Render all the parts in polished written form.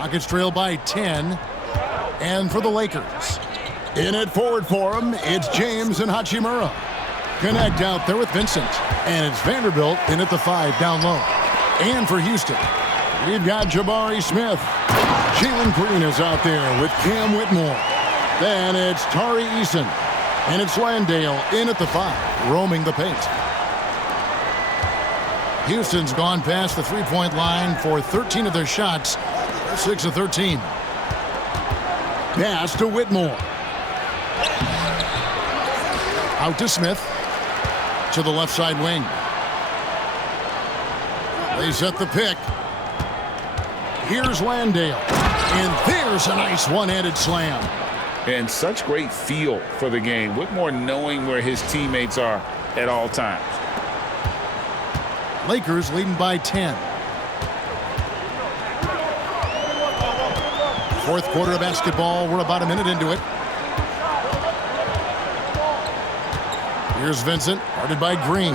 Rockets trail by 10. And for the Lakers, in it forward for him, it's James and Hachimura. Connect out there with Vincent. And it's Vanderbilt in at the 5 down low. And for Houston, we've got Jabari Smith. Jalen Green is out there with Cam Whitmore. Then it's Tari Eason. And it's Landale in at the 5, roaming the paint. Houston's gone past the three-point line for 13 of their shots. 6 of 13. Pass to Whitmore. Out to Smith. To the left side wing. They set the pick. Here's Landale. And there's a nice one-handed slam. And such great feel for the game. Whitmore knowing where his teammates are at all times. Lakers leading by 10. Fourth quarter of basketball. We're about a minute into it. Here's Vincent, guarded by Green.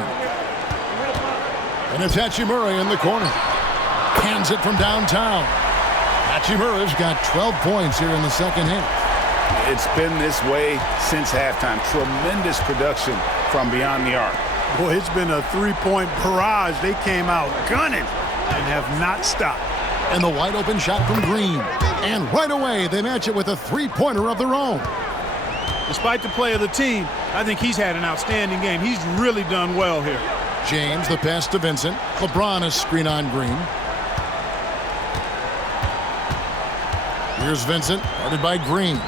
And it's Hachimura in the corner. Hands it from downtown. Hachimura's got 12 points here in the second half. It's been this way since halftime. Tremendous production from beyond the arc. Boy, it's been a three-point barrage. They came out gunning and have not stopped. And the wide-open shot from Green. And right away, they match it with a three-pointer of their own. Despite the play of the team, I think he's had an outstanding game. He's really done well here. James, the pass to Vincent. LeBron a screen on Green. Here's Vincent, guarded by Green.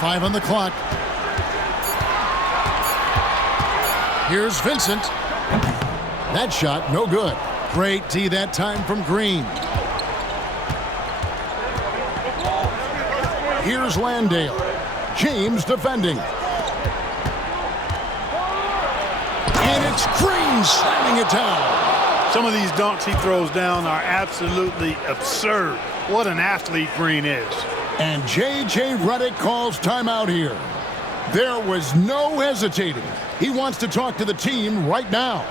5 on the clock. Here's Vincent. That shot, no good. Great D that time from Green. Here's Landale. James defending. And it's Green slamming it down. Some of these dunks he throws down are absolutely absurd. What an athlete Green is. And J.J. Redick calls timeout here. There was no hesitating. He wants to talk to the team right now.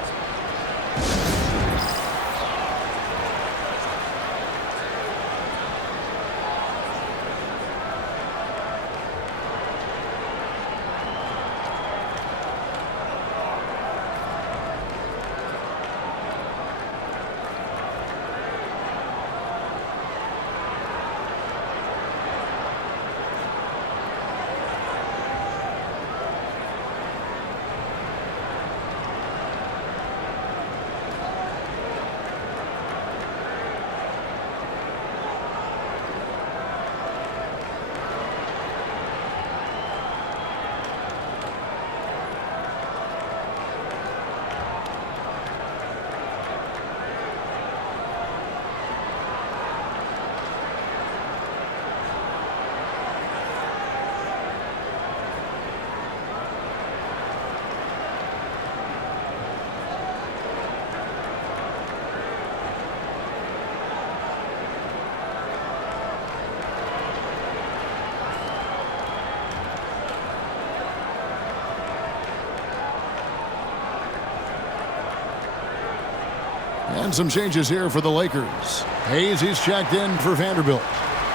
And some changes here for the Lakers. Hayes, he's checked in for Vanderbilt.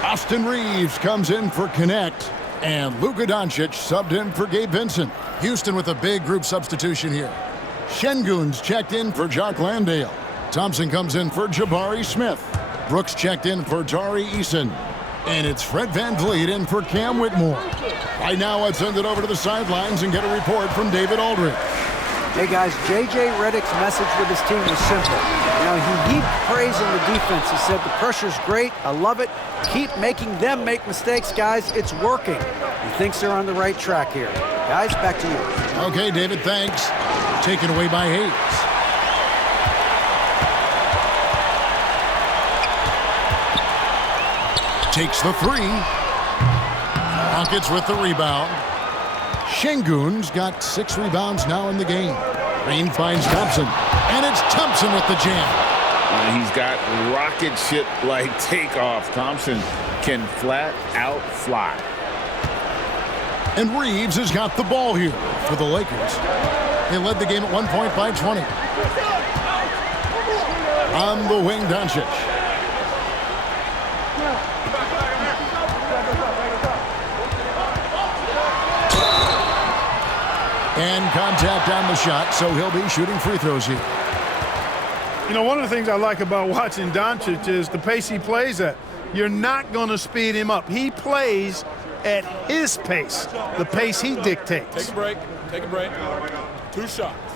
Austin Reeves comes in for Connect. And Luka Doncic subbed in for Gabe Vincent. Houston with a big group substitution here. Şengün's checked in for Jock Landale. Thompson comes in for Jabari Smith. Brooks checked in for Tari Eason. And it's Fred VanVleet in for Cam Whitmore. Right now, let's send it over to the sidelines and get a report from David Aldridge. Hey guys, J.J. Redick's message with his team was simple. You know, he heaped praise on the defense. He said the pressure's great, I love it. Keep making them make mistakes, guys. It's working. He thinks they're on the right track here. Guys, back to you. Okay, David, thanks. Taken away by Hayes. Takes the three. Rockets with the rebound. Şengün's got 6 rebounds now in the game. Green finds Thompson. And it's Thompson with the jam. He's got rocket ship-like takeoff. Thompson can flat out fly. And Reeves has got the ball here for the Lakers. They led the game at one point by 20. On the wing, Doncic. And contact on the shot, so he'll be shooting free throws here. You know, one of the things I like about watching Doncic is the pace he plays at. You're not going to speed him up. He plays at his pace, the pace he dictates. Take a break. Take a break. 2 shots.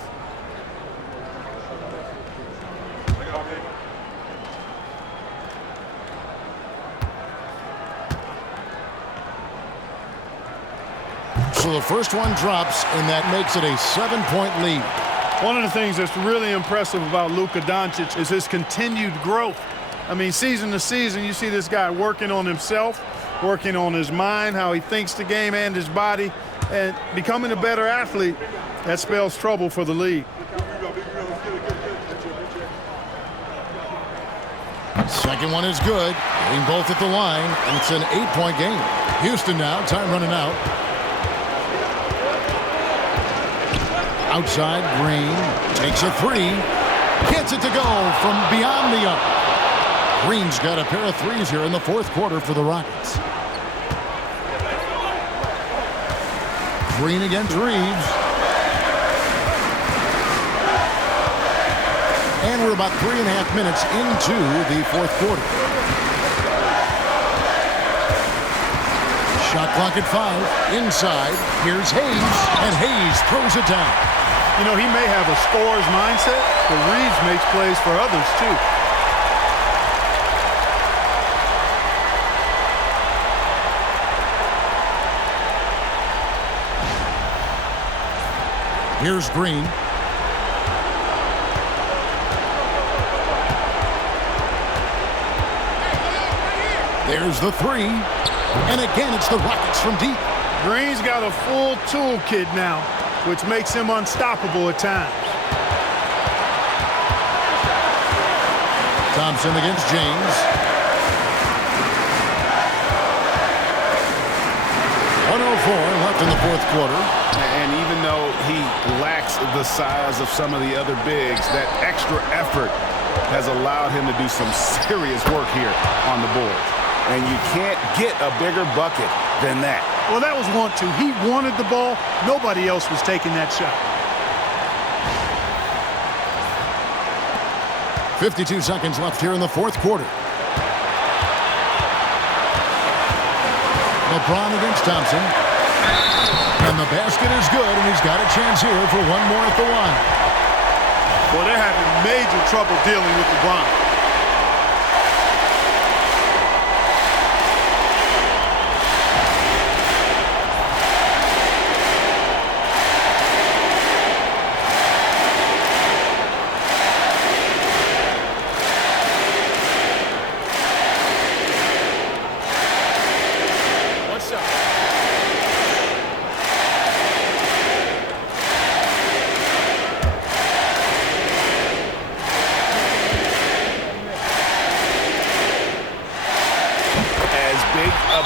So the first one drops, and that makes it a 7-point lead. One of the things that's really impressive about Luka Doncic is his continued growth. I mean, season to season, you see this guy working on himself, working on his mind, how he thinks the game and his body, and becoming a better athlete. That spells trouble for the league. Second one is good. Getting both at the line, and it's an 8-point game. Houston now, time running out. Outside, Green takes a 3. Gets it to go from beyond the arc. Green's got a pair of threes here in the fourth quarter for the Rockets. Green against Reeves. And we're about 3.5 minutes into the fourth quarter. Shot clock at 5. Inside. Here's Hayes. And Hayes throws it down. You know, he may have a scorer's mindset, but Reeves makes plays for others, too. Here's Green. There's the 3. And again, it's the Rockets from deep. Green's got a full toolkit now, which makes him unstoppable at times. Thompson against James. 1:04 left in the fourth quarter. And even though he lacks the size of some of the other bigs, that extra effort has allowed him to do some serious work here on the board. And you can't get a bigger bucket than that. Well, that was want to. He wanted the ball. Nobody else was taking that shot. 52 seconds left here in the fourth quarter. LeBron against Thompson. And the basket is good, and he's got a chance here for one more at the line. Well, they're having major trouble dealing with LeBron.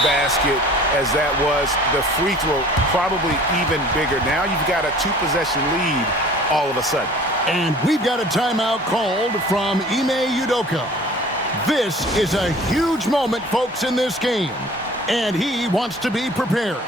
Basket as that was, the free throw probably even bigger. Now you've got a 2-possession lead all of a sudden. And we've got a timeout called from Ime Udoka. This is a huge moment, folks, in this game, and he wants to be prepared.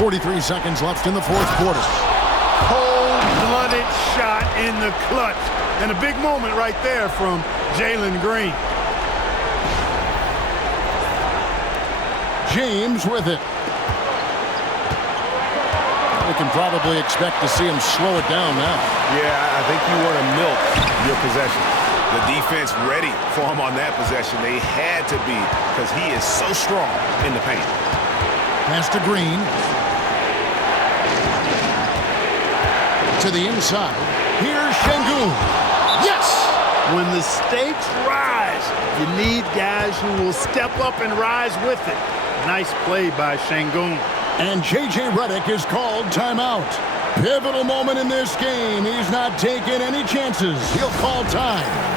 43 seconds left in the fourth quarter. Cold-blooded shot in the clutch. And a big moment right there from Jalen Green. James with it. We can probably expect to see him slow it down now. Yeah, I think you want to milk your possession. The defense ready for him on that possession. They had to be because he is so strong in the paint. Pass to Green. To the inside. Here's Şengün. Yes! When the stakes rise, you need guys who will step up and rise with it. Nice play by Şengün. And J.J. Redick is called timeout. Pivotal moment in this game. He's not taking any chances. He'll call time.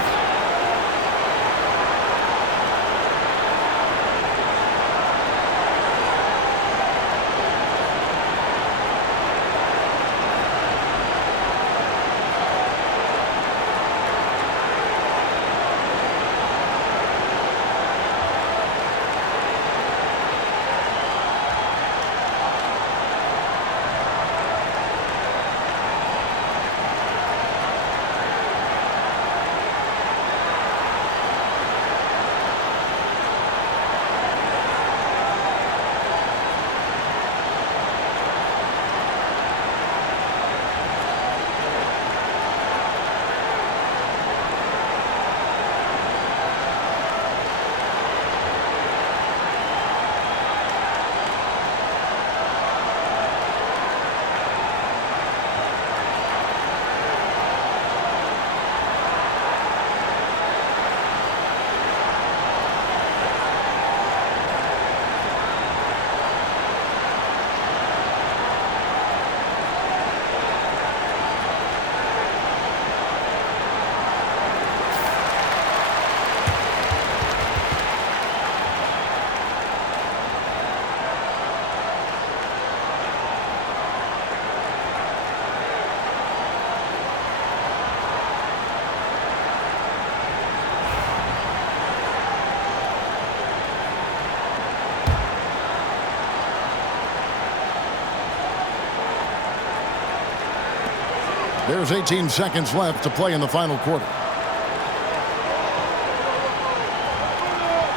There's 18 seconds left to play in the final quarter.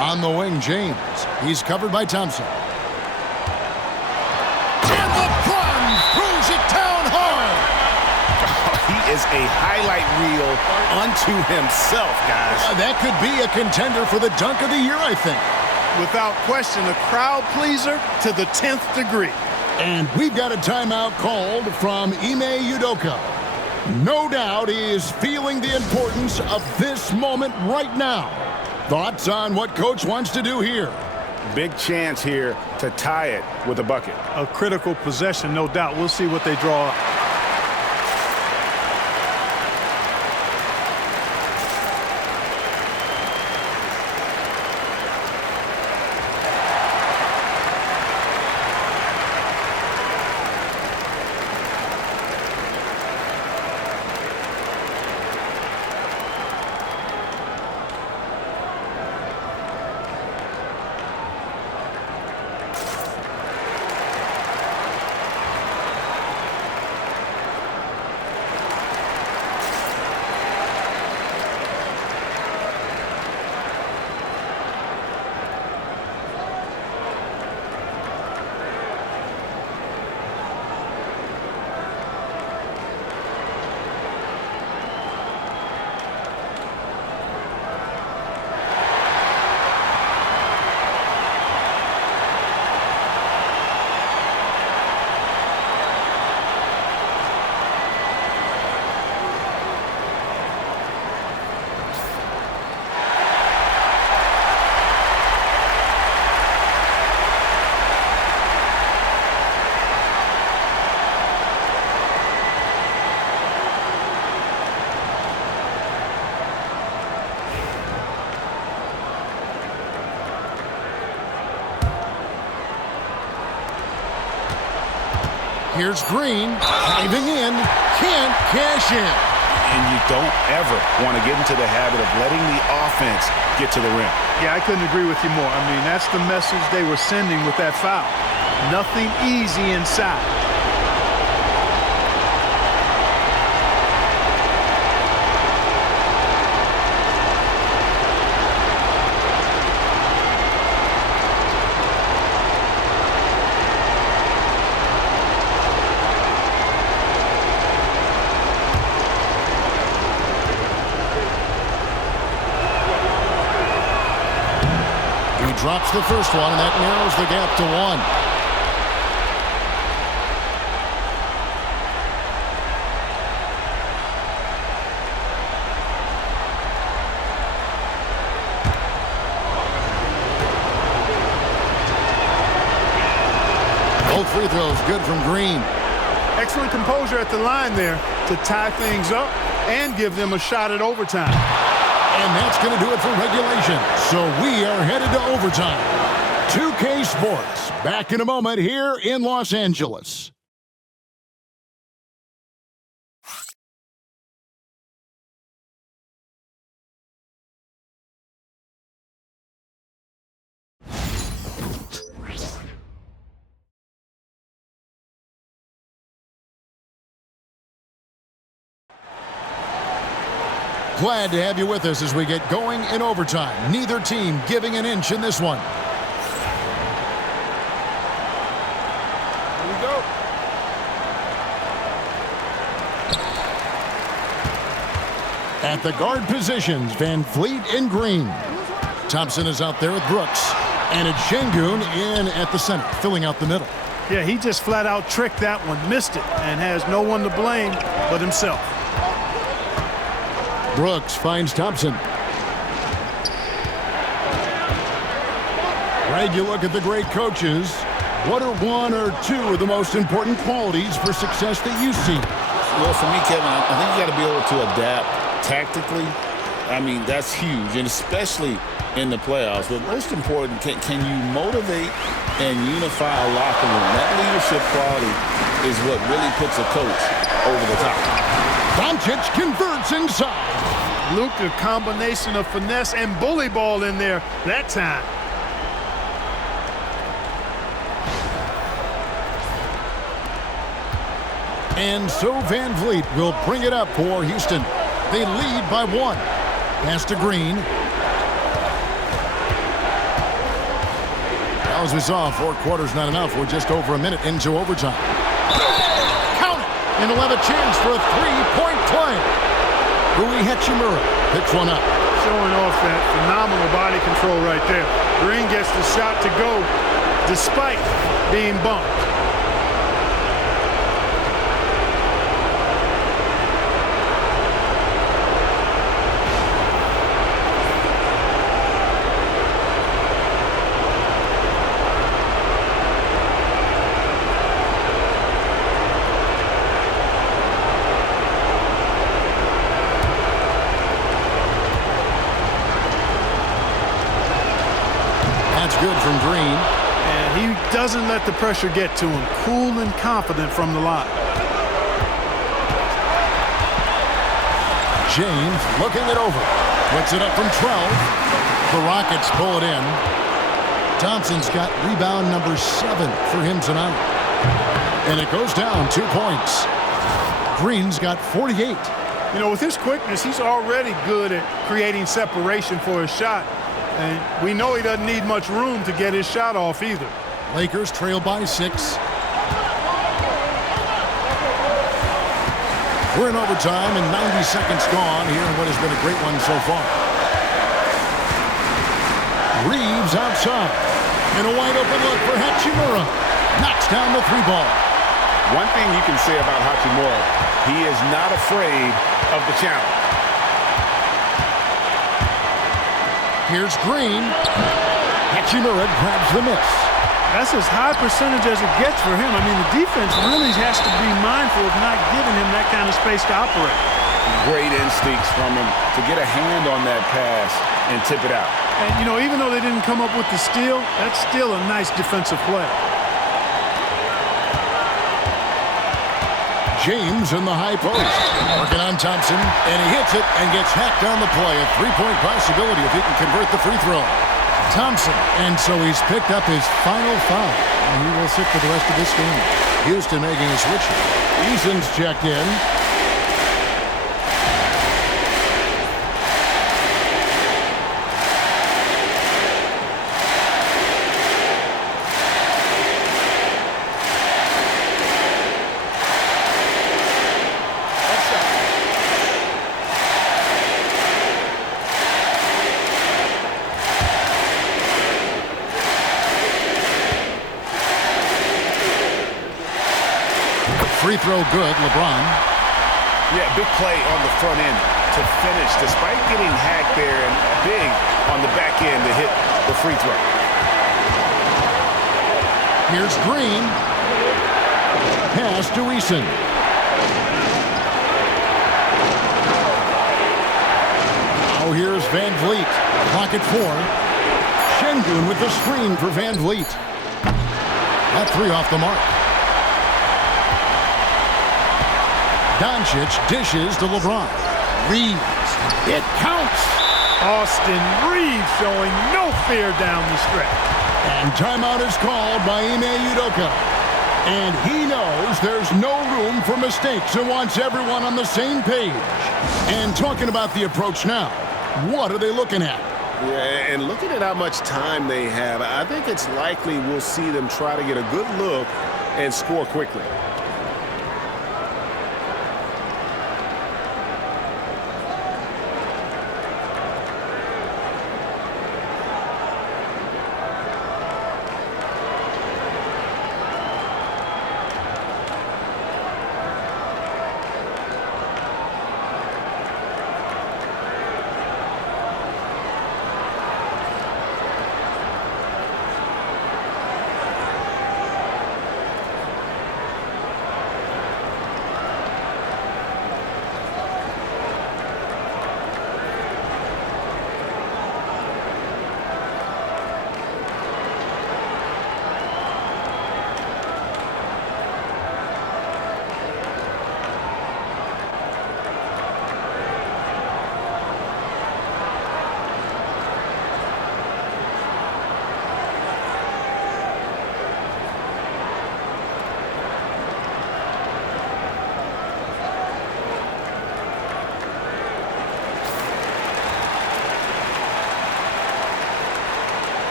On the wing, James. He's covered by Thompson. And the plunge throws it down hard. He is a highlight reel unto himself, guys. That could be a contender for the dunk of the year, I think. Without question, a crowd pleaser to the 10th degree. And we've got a timeout called from Ime Udoka. No doubt he is feeling the importance of this moment right now. Thoughts on what Coach wants to do here? Big chance here to tie it with a bucket. A critical possession, no doubt. We'll see what they draw up. Here's Green, diving in, can't cash in. And you don't ever want to get into the habit of letting the offense get to the rim. Yeah, I couldn't agree with you more. I mean, that's the message they were sending with that foul. Nothing easy inside. Drops the first one, and that narrows the gap to 1. Both free throws good from Green. Excellent composure at the line there to tie things up and give them a shot at overtime. And that's going to do it for regulation. So we are headed to overtime. 2K Sports, back in a moment here in Los Angeles. Glad to have you with us as we get going in overtime. Neither team giving an inch in this one. Here we go. At the guard positions, Van Vliet and Green. Thompson is out there with Brooks. And it's Şengün in at the center, filling out the middle. Yeah, he just flat out tricked that one, missed it, and has no one to blame but himself. Brooks finds Thompson. Greg, you look at the great coaches. What are one or two of the most important qualities for success that you see? Well, for me, Kevin, I think you got to be able to adapt tactically. I mean, that's huge, and especially in the playoffs. But most important, can you motivate and unify a locker room? That leadership quality is what really puts a coach over the top. Doncic converts inside. Luka, combination of finesse and bully ball in there that time. And so Van Vliet will bring it up for Houston. They lead by 1. Pass to Green. Now, as we saw, 4 quarters not enough. We're just over a minute into overtime. Count it! And he'll have a chance for a 3-point play. Rui Hachimura picks one up. Showing off that phenomenal body control right there. Green gets the shot to go despite being bumped. Good from Green. And he doesn't let the pressure get to him. Cool and confident from the line. James looking it over. Puts it up from 12. The Rockets pull it in. Thompson's got rebound number 7 for him tonight. And it goes down 2 points. Green's got 48. You know, with his quickness, he's already good at creating separation for his shot. And we know he doesn't need much room to get his shot off either. Lakers trail by 6. We're in overtime and 90 seconds gone here in what has been a great one so far. Reeves outside. And a wide open look for Hachimura. Knocks down the 3 ball. One thing you can say about Hachimura, he is not afraid of the challenge. Here's Green. Hachimura grabs the miss. That's as high percentage as it gets for him. I mean, the defense really has to be mindful of not giving him that kind of space to operate. Great instincts from him to get a hand on that pass and tip it out. And, you know, even though they didn't come up with the steal, that's still a nice defensive play. James in the high post. Working on Thompson, and he hits it and gets hacked on the play. A 3-point possibility if he can convert the free throw. Thompson, and so he's picked up his final foul, and he will sit for the rest of this game. Houston making a switch. Eason's checked in. Free throw good, LeBron. Yeah, big play on the front end to finish, despite getting hacked there, and big on the back end to hit the free throw. Here's Green. Pass to Eason. Now here's Van Vliet. Clock at 4. Şengün with the screen for Van Vliet. That three off the mark. Doncic dishes to LeBron. Reeves. It counts. Austin Reeves showing no fear down the stretch. And timeout is called by Ime Udoka. And he knows there's no room for mistakes and wants everyone on the same page. And talking about the approach now, what are they looking at? Yeah, and looking at how much time they have, I think it's likely we'll see them try to get a good look and score quickly.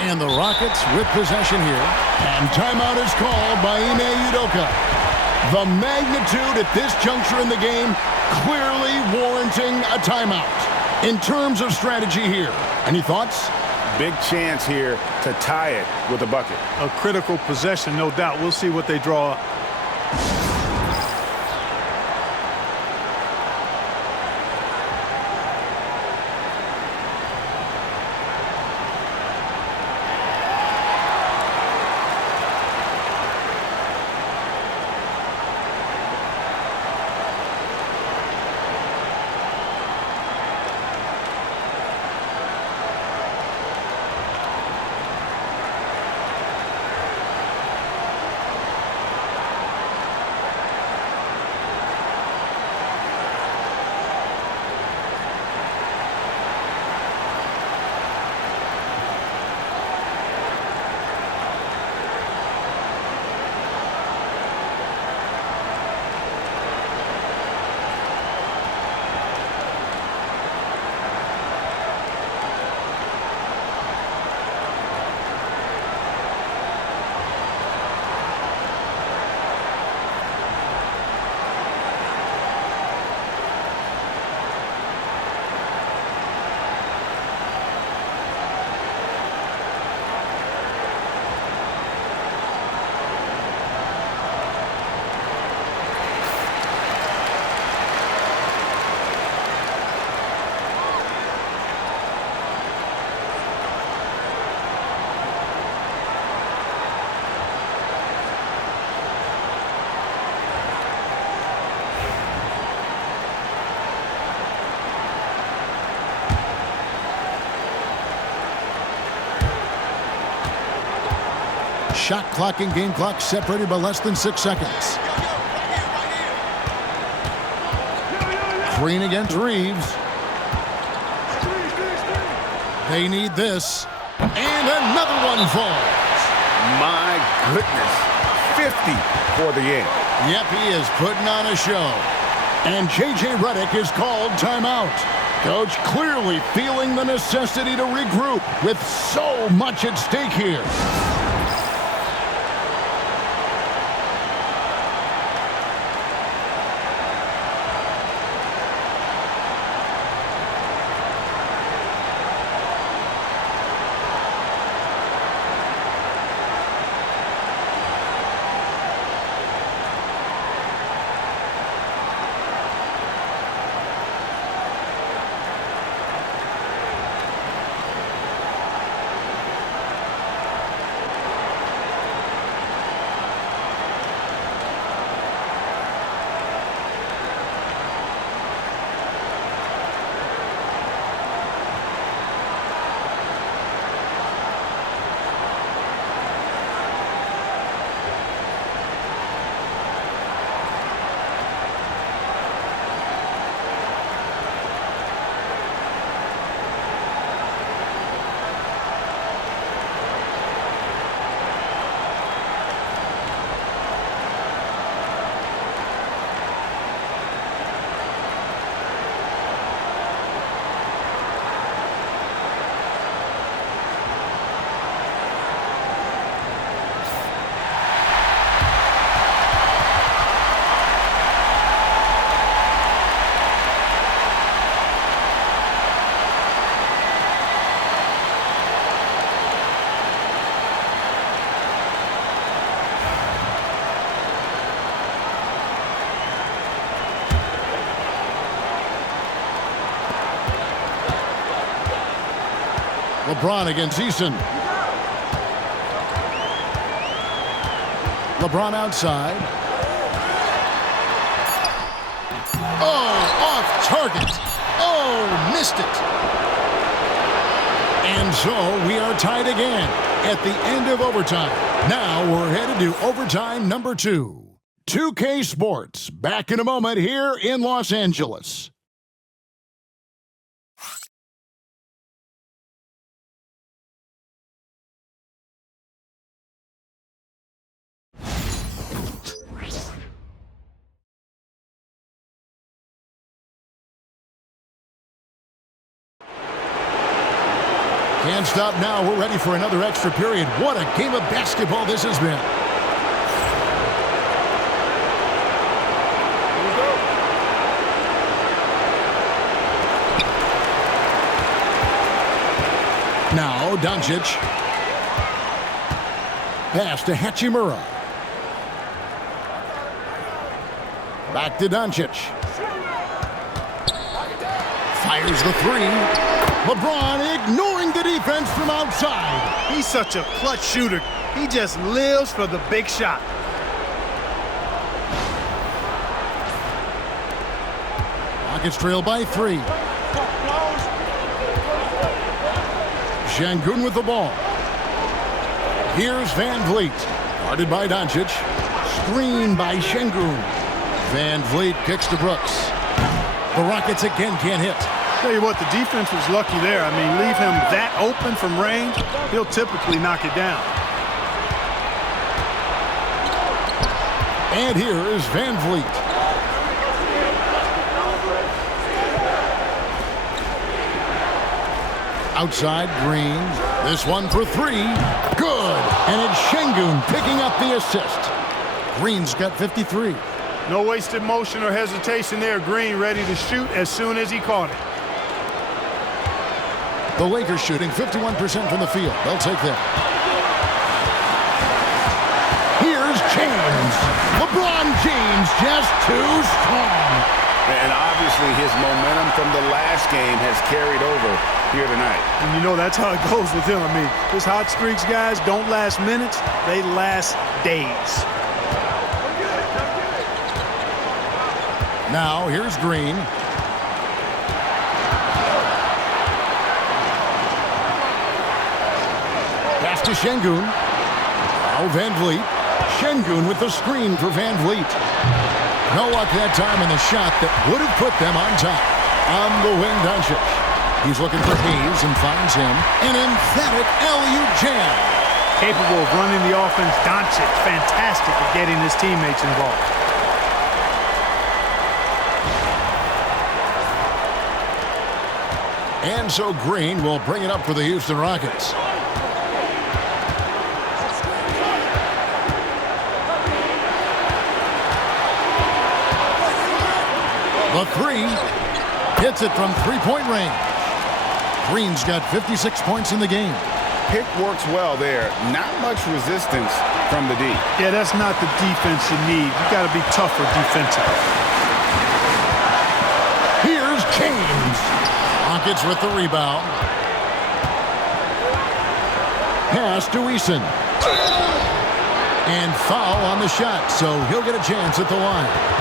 And the Rockets with possession here. And timeout is called by Ime Udoka. The magnitude at this juncture in the game clearly warranting a timeout. In terms of strategy here, any thoughts? Big chance here to tie it with a bucket. A critical possession, no doubt. We'll see what they draw up. Shot clock and game clock separated by less than 6 seconds. Green against Reeves. They need this. And another one falls. My goodness. 50 for the end. Yep, he is putting on a show. And J.J. Redick is called timeout. Coach clearly feeling the necessity to regroup with so much at stake here. LeBron against Eason. LeBron outside. Oh, off target. Oh, missed it. And so we are tied again at the end of overtime. Now we're headed to overtime number 2. 2K Sports back in a moment here in Los Angeles. Can't stop now. We're ready for another extra period. What a game of basketball this has been. Now, Doncic. Pass to Hachimura. Back to Doncic. Fires the three. LeBron ignoring the defense from outside. He's such a clutch shooter. He just lives for the big shot. Rockets trail by 3. Şengün with the ball. Here's Van Vliet. Guarded by Doncic. Screen by Şengün. Van Vliet kicks to Brooks. The Rockets again can't hit. Tell you what, the defense was lucky there. I mean, leave him that open from range, he'll typically knock it down. And here is Van Vliet. Outside, Green. This one for 3. Good. And it's Şengün picking up the assist. Green's got 53. No wasted motion or hesitation there. Green ready to shoot as soon as he caught it. The Lakers shooting 51% from the field. They'll take that. Here's James. LeBron James just too strong. And obviously his momentum from the last game has carried over here tonight. And you know that's how it goes with him. I mean, his hot streaks, guys, don't last minutes. They last days. Now here's Green. Pass to Şengün. Now Van Vliet. Şengün with the screen for Van Vliet. No luck that time on the shot that would have put them on top. On the wing, Doncic. He's looking for Hayes and finds him. An emphatic alley-oop jam. Capable of running the offense. Doncic, fantastic at getting his teammates involved. And so Green will bring it up for the Houston Rockets. The three. Hits it from three-point range. Green's got 56 points in the game. Pick works well there. Not much resistance from the D. Yeah, that's not the defense you need. You got to be tougher defensively. Here's James. Rockets with the rebound. Pass to Eason. And foul on the shot, so he'll get a chance at the line.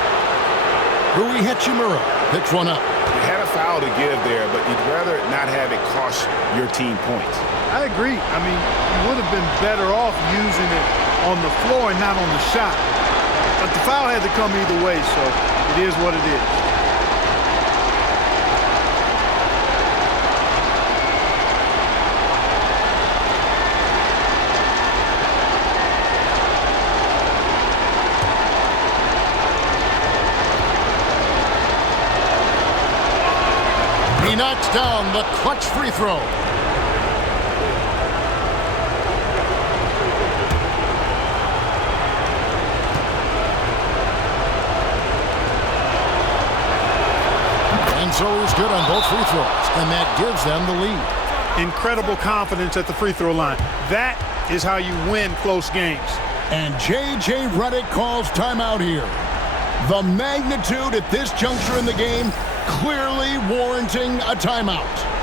Rui Hachimura picks one up. You had a foul to give there, but you'd rather not have it cost your team points. I agree. I mean, you would have been better off using it on the floor and not on the shot. But the foul had to come either way, so it is what it is. He knocks down the clutch free throw. And so he's good on both free throws, and that gives them the lead. Incredible confidence at the free throw line. That is how you win close games. And J.J. Redick calls timeout here. The magnitude at this juncture in the game clearly warranting a timeout.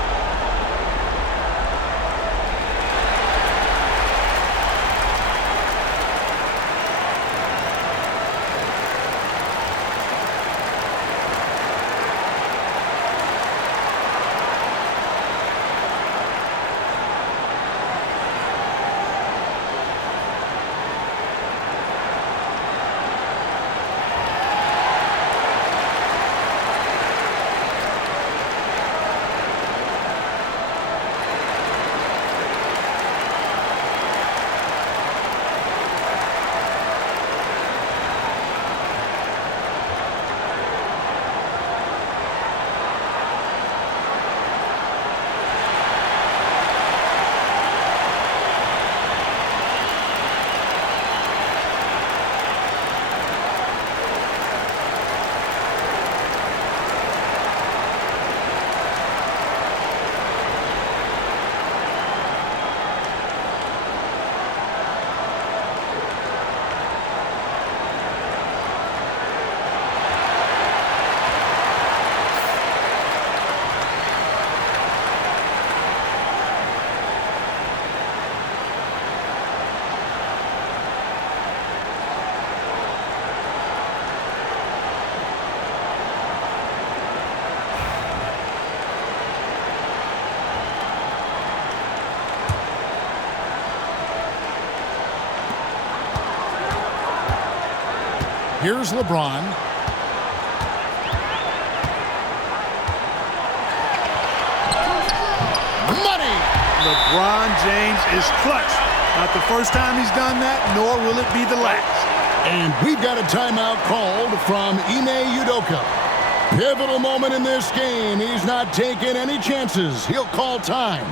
Here's LeBron. Money! LeBron James is clutch. Not the first time he's done that, nor will it be the last. And we've got a timeout called from Ime Udoka. Pivotal moment in this game. He's not taking any chances. He'll call time.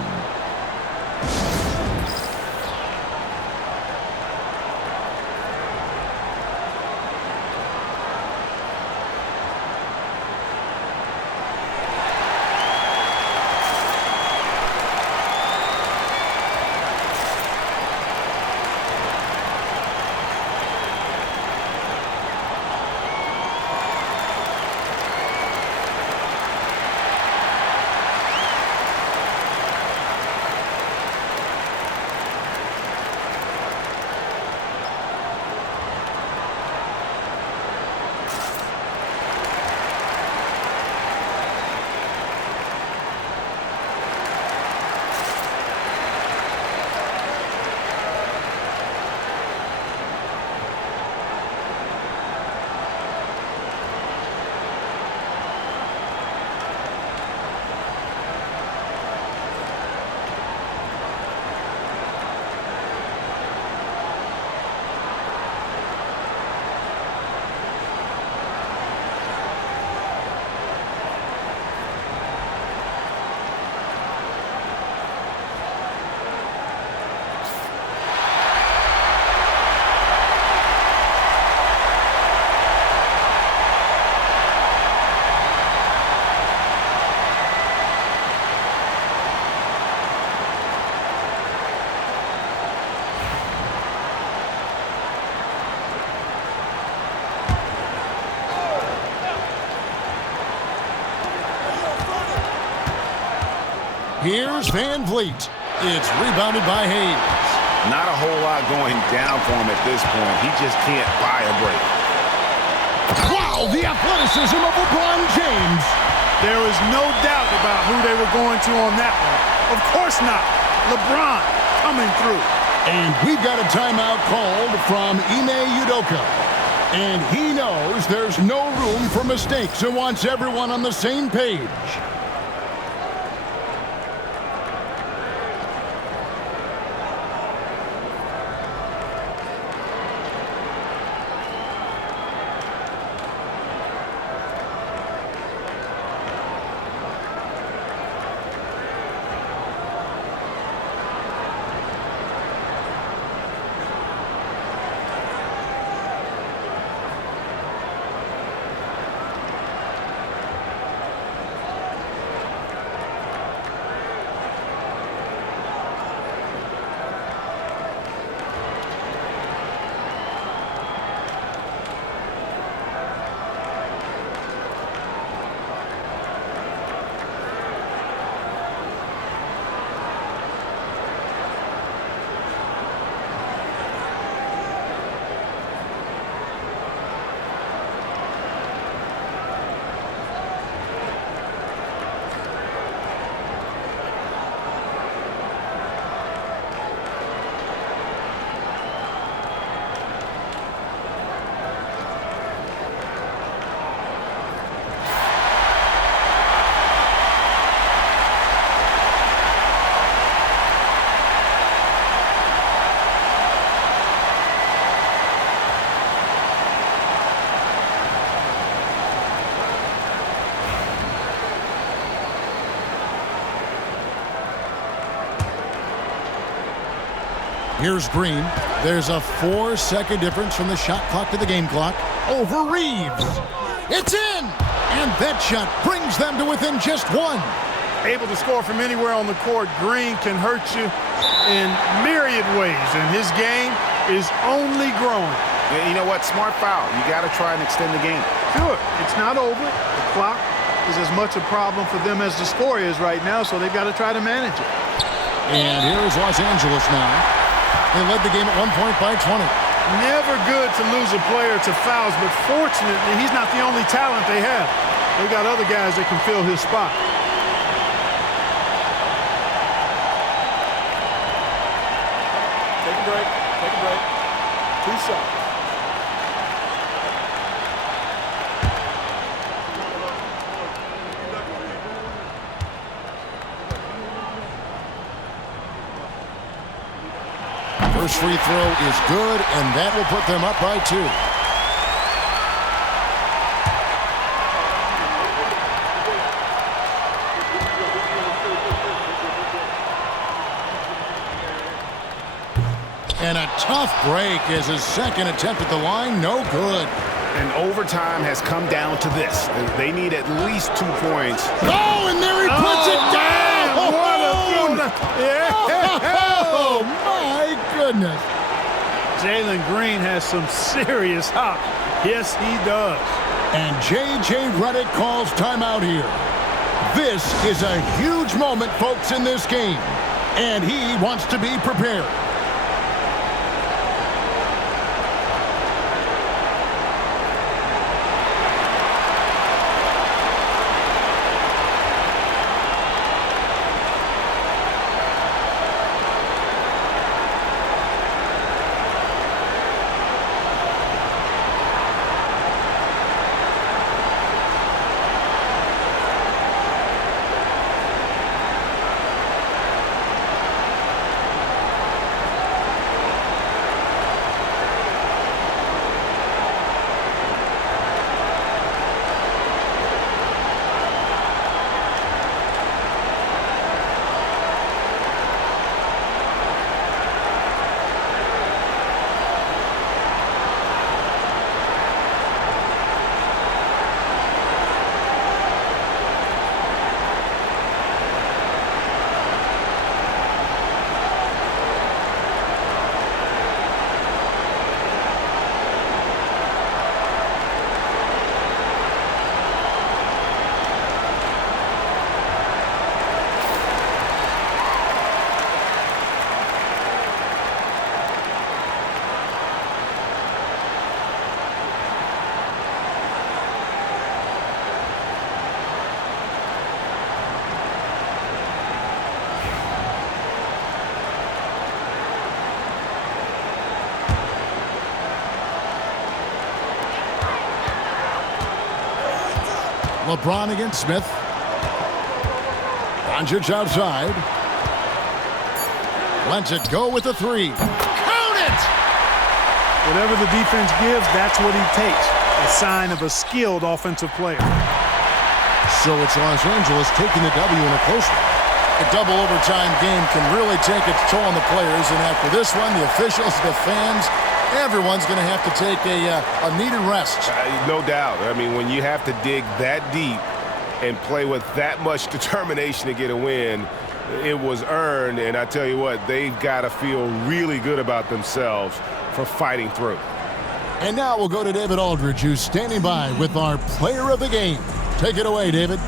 Here's Van Vliet. It's rebounded by Hayes. Not a whole lot going down for him at this point. He just can't buy a break. Wow, the athleticism of LeBron James. There is no doubt about who they were going to on that one. Of course not. LeBron coming through. And we've got a timeout called from Ime Udoka. And he knows there's no room for mistakes and wants everyone on the same page. Here's Green. There's a 4-second difference from the shot clock to the game clock. Over Reeves. It's in! And that shot brings them to within just one. Able to score from anywhere on the court. Green can hurt you in myriad ways, and his game is only growing. And you know what? Smart foul. You got to try and extend the game. Sure, it's not over. The clock is as much a problem for them as the score is right now, so they've got to try to manage it. And here's Los Angeles now. They led the game at 1 point by 20. Never good to lose a player to fouls, but fortunately, he's not the only talent they have. They got other guys that can fill his spot. Take a break. Take a break. 2 shots. First free throw is good, and that will put them up by 2. And a tough break as his second attempt at the line, no good. And overtime has come down to this. They need at least 2 points. Oh, and there he puts it down! What a Oh, my goodness. Jalen Green has some serious hop. Yes, he does. And J.J. Redick calls timeout here. This is a huge moment, folks, in this game. And he wants to be prepared. LeBron against Smith. Doncic outside. Lets it go with the three. Count it! Whatever the defense gives, that's what he takes. A sign of a skilled offensive player. So it's Los Angeles taking the W in a close one. A double overtime game can really take its toll on the players, and after this one, the officials, the fans, everyone's going to have to take a needed rest. No doubt. I mean, when you have to dig that deep and play with that much determination to get a win, it was earned, and I tell you what, they've got to feel really good about themselves for fighting through. And now we'll go to David Aldridge, who's standing by with our player of the game. Take it away, David.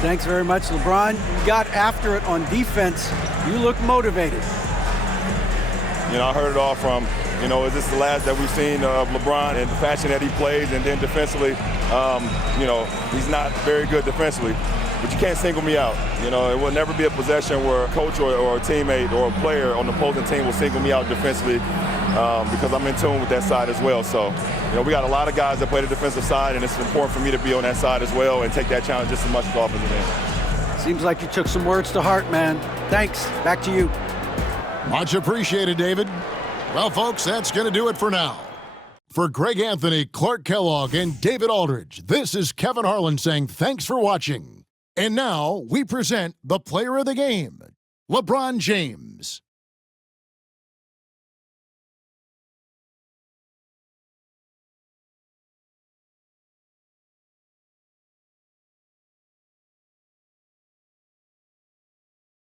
Thanks very much, LeBron. You got after it on defense. You look motivated. You know, I heard it all from, is this the last that we've seen of LeBron and the fashion that he plays? And then defensively, he's not very good defensively. But you can't single me out. It will never be a possession where a coach or a teammate or a player on the opposing team will single me out defensively because I'm in tune with that side as well. So, we got a lot of guys that play the defensive side, and it's important for me to be on that side as well and take that challenge just as much as the offensive end. Seems like you took some words to heart, man. Thanks. Back to you. Much appreciated, David. Well, folks, that's going to do it for now. For Greg Anthony, Clark Kellogg, and David Aldridge, this is Kevin Harlan saying thanks for watching. And now we present the player of the game, LeBron James.